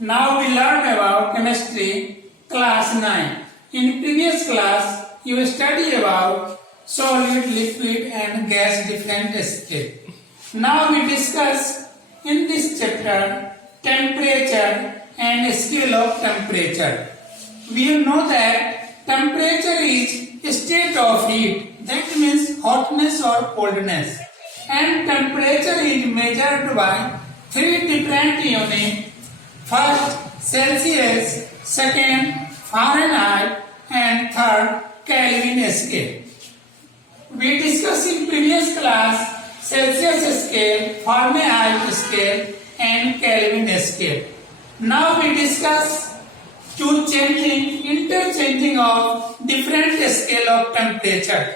Now we learn about chemistry class 9. In previous class, you study about solid, liquid and gas different scale. Now we discuss in this chapter temperature and scale of temperature. We know that temperature is state of heat, that means hotness or coldness, and temperature is measured by three different units. First Celsius, second Fahrenheit and third Kelvin scale. We discussed in previous class Celsius scale, Fahrenheit scale and Kelvin scale. Now we discuss interchanging of different scale of temperature.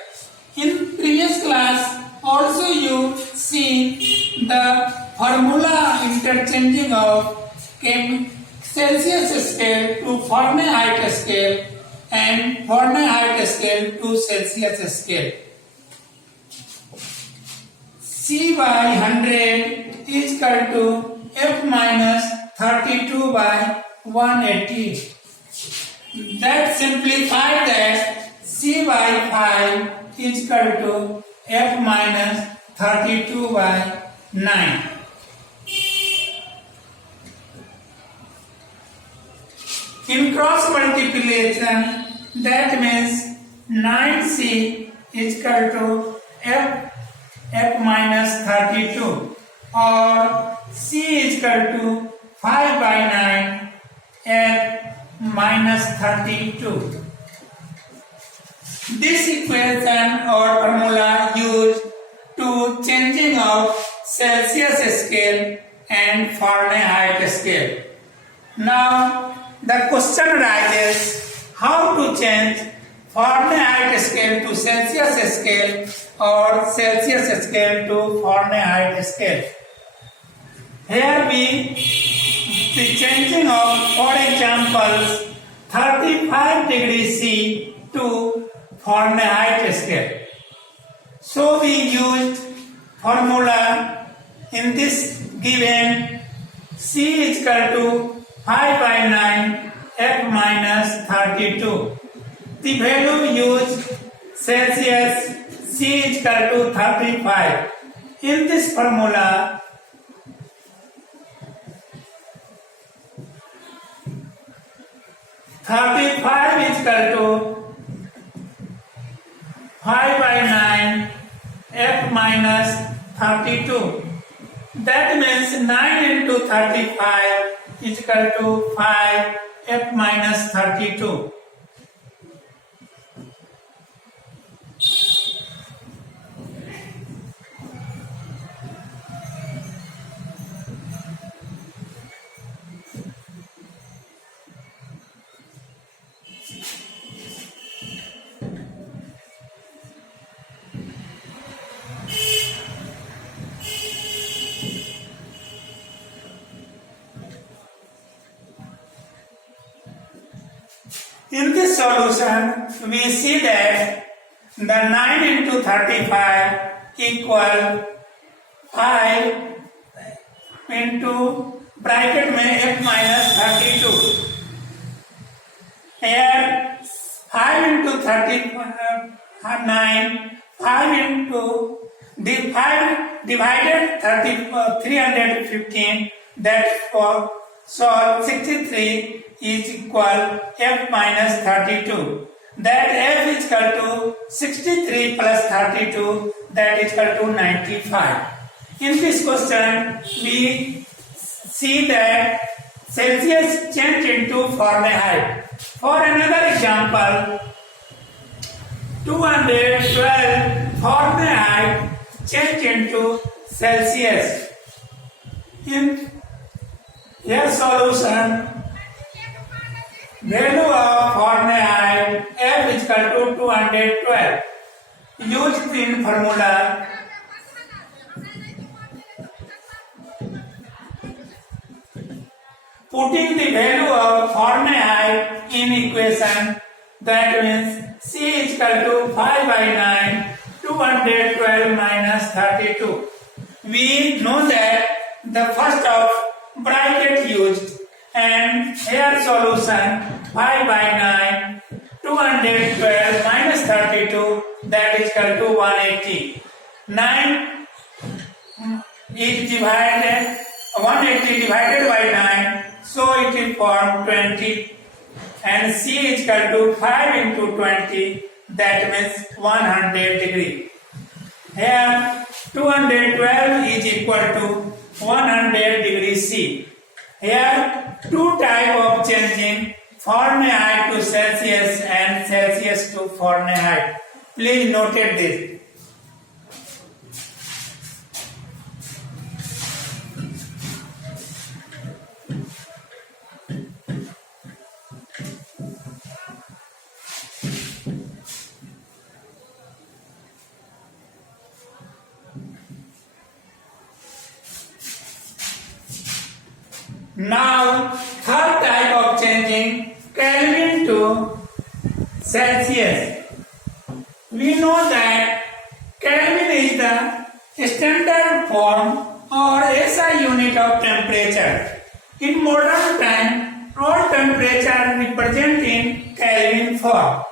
In previous class also you see the formula interchanging of Celsius scale to Fahrenheit scale and Fahrenheit scale to Celsius scale. C by 100 is equal to F minus 32 by 180. That simplified that C by 5 is equal to F minus 32 by 9. In cross multiplication, that means 9C is equal to F minus 32 or C is equal to 5 by 9 F minus 32. This equation or formula used to changing of Celsius scale and Fahrenheit scale. Now the question arises how to change Fahrenheit scale to Celsius scale or Celsius scale to Fahrenheit scale. Here the changing of, for example, 35 degrees C to Fahrenheit scale. So we used formula in this given C is equal to 5 by 9 F minus 32. The value used Celsius C is equal to 35. In this formula, is equal to 5 by 9 F minus 32. That means 9 into 35 is equal to 5 F minus 32. In this solution, we see that the 9 into 35 equal 5 into bracket में F minus 32. Here 5 into 39, 5 into the 5 divided 315, that's for solve 63 is equal F minus 32. That F is equal to 63 plus 32, that is equal to 95. In this question, we see that Celsius changed into Fahrenheit. For another example, 212 Fahrenheit changed into Celsius. In your solution, value of Fahrenheit F is equal to 212. Used in formula putting the value of Fahrenheit in equation, that means C is equal to 5 by 9 212 minus 32. We know that the first of bracket used and Here solution 5 by 9, 212 minus 32, that is equal to 180. 9 is divided, 180 divided by 9, so it will form 20, and C is equal to 5 into 20, that means 100 degree. Here 212 is equal to 100 degree C. Here two type of changing, Fahrenheit to Celsius and Celsius to Fahrenheit. Please note this. Now, third type of changing, Kelvin to Celsius. We know that Kelvin is the standard form or SI unit of temperature. In modern time, all temperature represented in Kelvin form.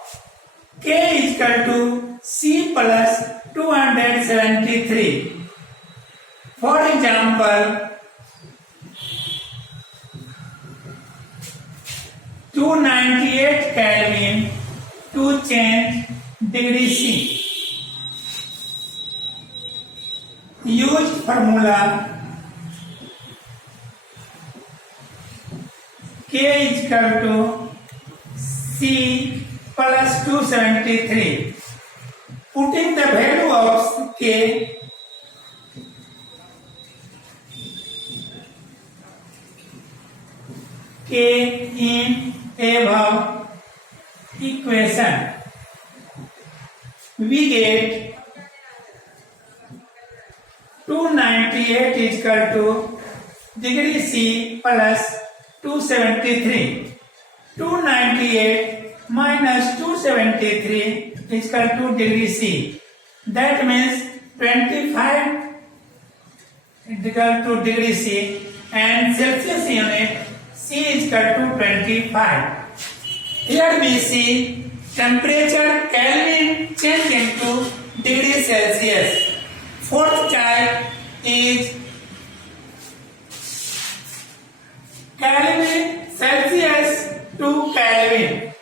K is equal to C plus 273. For example, 298 Kelvin to change degree C. Use formula K is equal to C plus 273. Putting the value of K in above equation, we get 298 is equal to degree C plus 273. 298 minus 273 is equal to degree C. That means 25 is equal to degree C, and Celsius unit C is equal to 25. Here we see temperature Kelvin change into degree Celsius. Fourth type is Kelvin Celsius to Kelvin.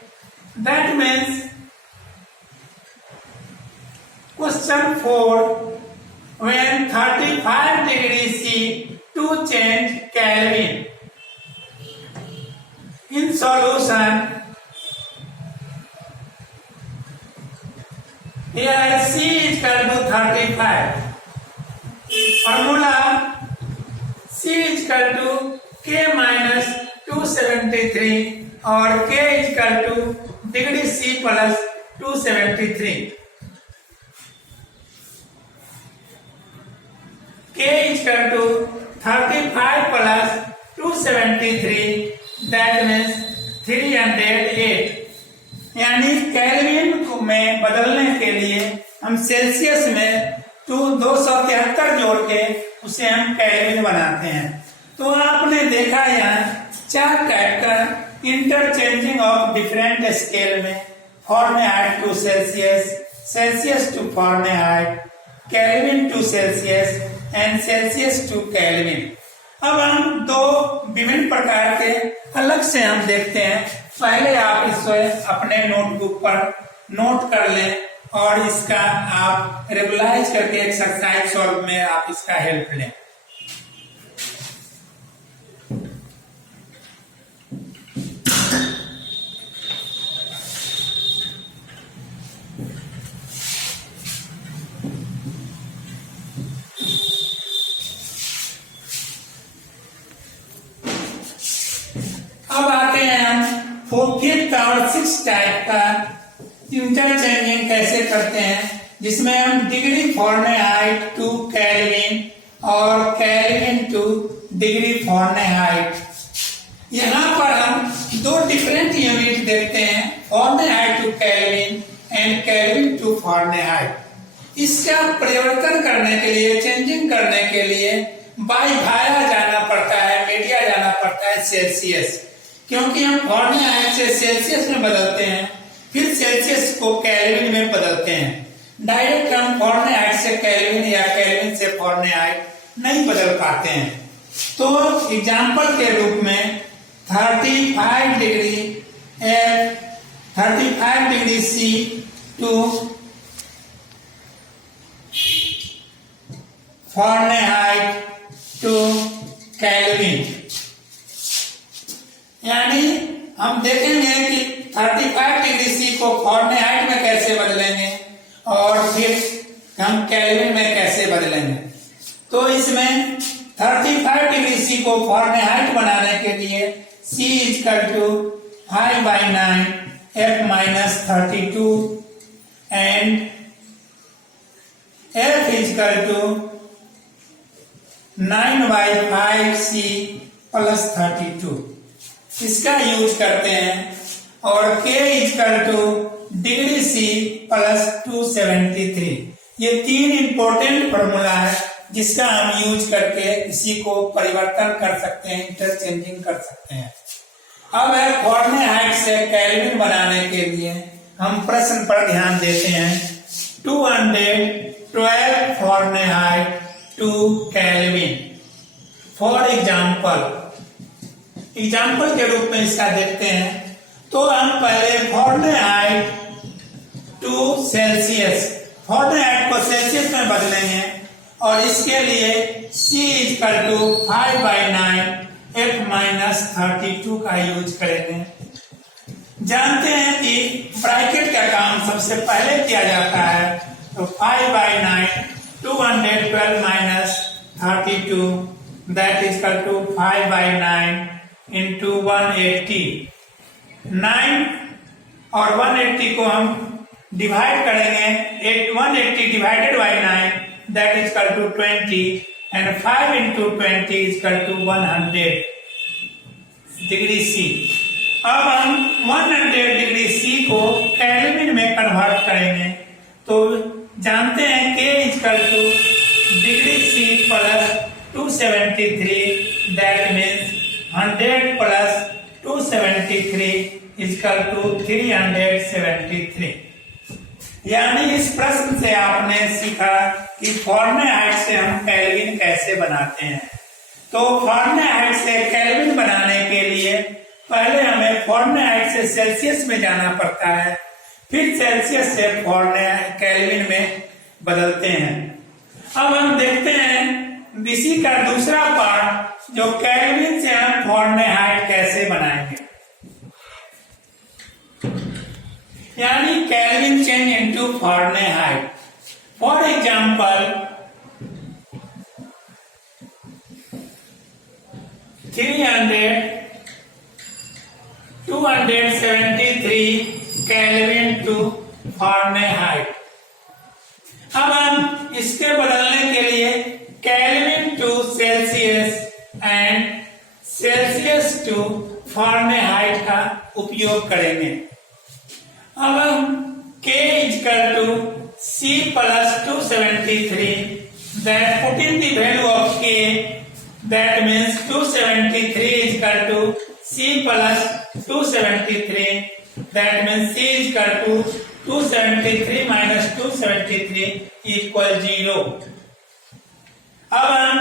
That means question 4, when 35 degrees C to change Kelvin. In solution, here C is equal to 35. Formula C is equal to K minus 273 or K is equal to degree C plus 273. K is equal to 35 plus 273, that means 308. यानी केल्विन में बदलने के लिए हम सेल्सियस में 273 जोड़ के उसे हम केल्विन बनाते हैं। तो आपने देखा यहाँ 4 टाइप का इंटरचेंजिंग ऑफ डिफरेंट स्केल में, Fahrenheit to Celsius, Celsius to Fahrenheit, Kelvin to Celsius and Celsius to Kelvin. अब हम 2 विभिन्न प्रकार के अलग से हम देखते हैं। पहले आप इसे अपने नोटबुक पर नोट कर लें और इसका आप रेगुलाइज करके एक्सरसाइज सॉल्व में आप इसका हेल्प लें। अब आते हैं हम फिफ्थ और 6 टाइप का इंटरचेंजिंग कैसे करते हैं, जिसमें हम डिग्री फॉरेनहाइट टू केल्विन और केल्विन टू डिग्री फॉरेनहाइट। यहाँ पर हम 2 डिफरेंट यूनिट देखते हैं, Fahrenheit to Kelvin and Kelvin to Fahrenheit. इसका परिवर्तन करने के लिए, चेंजिंग करने के लिए बाई भाया जाना पड़ता है, मीडिया जाना पड़ता है सेल्सियस, क्योंकि हम फारेनहाइट से सेल्सियस में बदलते हैं, फिर सेल्सियस को केल्विन में बदलते हैं। डायरेक्ट हम फारेनहाइट से केल्विन या केल्विन से फारेनहाइट नहीं बदल पाते हैं। तो एग्जाम्पल के रूप में 35 degree F, 35 degree C to Fahrenheit to Kelvin, यानी हम देखेंगे कि 35 डिग्री C को फारेनहाइट में कैसे बदलेंगे और फिर हम केल्विन में कैसे बदलेंगे। तो इसमें 35 डिग्री C को फारेनहाइट बनाने के लिए C equal to 5/9 F minus 32 and F equal to 9/5 C plus 32 इसका यूज करते हैं और K equal to degree C plus 273। ये 3 इंपॉर्टेंट फॉर्मूला है जिसका हम यूज करके इसी को परिवर्तन कर सकते हैं, इंटरचेंजिंग कर सकते हैं। अब है फारेनहाइट से केल्विन बनाने के लिए हम प्रश्न पर ध्यान देते हैं। 212 Fahrenheit to Kelvin. For example के रूप में इसका देखते हैं। तो हम पहले फारेनहाइट टू सेल्सियस, फारेनहाइट को सेल्सियस में बदलेंगे और इसके लिए C equal to 5/9 F minus 32 का यूज करेंगे। जानते हैं कि ब्रैकेट का काम सबसे पहले किया जाता है, तो 5/9 212 minus 32 that is equal to 5/9 into 180। 9 और 180 को हम डिवाइड करेंगे, 180 divided by 9 that is equal to 20 and 5 into 20 is equal to 100 degree C। अब हम 100 डिग्री C को केल्विन में कन्वर्ट करेंगे। तो जानते हैं K is equal to degree C plus 273 that means 100 plus 273 is equal to 373। यानी इस प्रश्न से आपने सीखा कि फारेनहाइट से हम केल्विन कैसे बनाते हैं। तो फारेनहाइट से केल्विन बनाने के लिए पहले हमें फारेनहाइट से सेल्सियस में जाना पड़ता है, फिर सेल्सियस से केल्विन में बदलते हैं। अब हम देखते हैं इसी का दूसरा पार्ट, जो केल्विन से हम फारेनहाइट कैसे बनाएंगे, यानी Kelvin change into Fahrenheit. For example 273 Kelvin to Fahrenheit. अब हम इसके बदलने के लिए Kelvin to Celsius and Celsius to Fahrenheit का उपयोग करेंगे। अब हम K equal to C plus 273 that putting the value of K that means 273 is equal to C plus 273 that means C is equal to 273 minus 273 equal 0। अब हम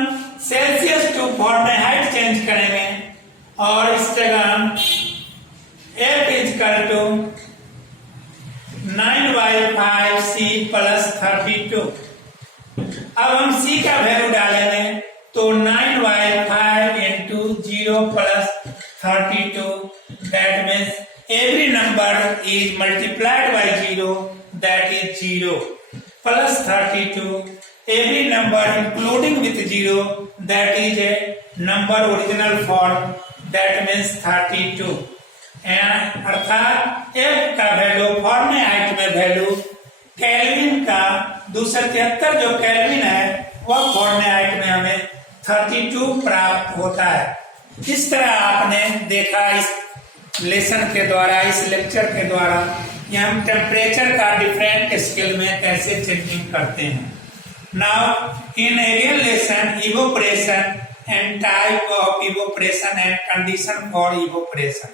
Celsius to Fahrenheit change करेंगे और इस जगह हम F is equal to 9/5 C plus 32। अब हम C का वैल्यू डालेंगे तो 9/5 into 0 plus 32 that means every number is multiplied by 0 that is 0 plus 32 every number including with 0 that is a number original form that means 32। अर्थात F का वैल्यू फारेनहाइट में वैल्यू केल्विन का 273 जो केल्विन है वह फारेनहाइट में हमें 32 प्राप्त होता है। इस तरह आपने देखा इस लेसन के द्वारा, इस लेक्चर के द्वारा कि हम टेम्परेचर का डिफरेंट स्केल में कैसे चेंजिंग करते हैं। Now in earlier lesson evaporation and type of evaporation and condition for evaporation.